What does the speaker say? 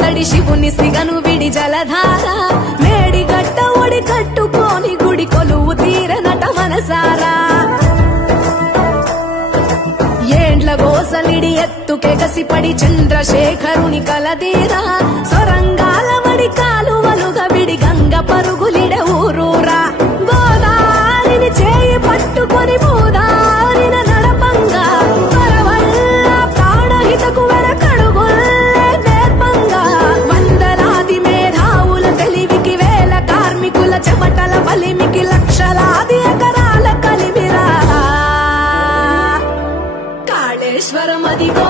తడి శివుని సిగను విడి జలధార మేడిగడ్డ ఒడి కట్టుకోని గుడి కొలువు తీరనట మనసారా ఏండ్ల గోసలిడి ఎత్తుకెగసిపడి చంద్రశేఖరుని కలదీరా సొరంగాల వడి కాలువలుగా విడి గంగ పరుగులిడ ఊరూరా గోదారిని చేయి పట్టుకొని భూదారిన నడపంగా వరవల్ల ప్రాణహితకు వెనకడుగుల్లే నేర్పంగా వందలాది మేధావుల తెలివికి వేల కార్మికుల చెమటల బలిమికి లక్షలాది ఎకరాల కలిమిరా కాళేశ్వరం అదిగో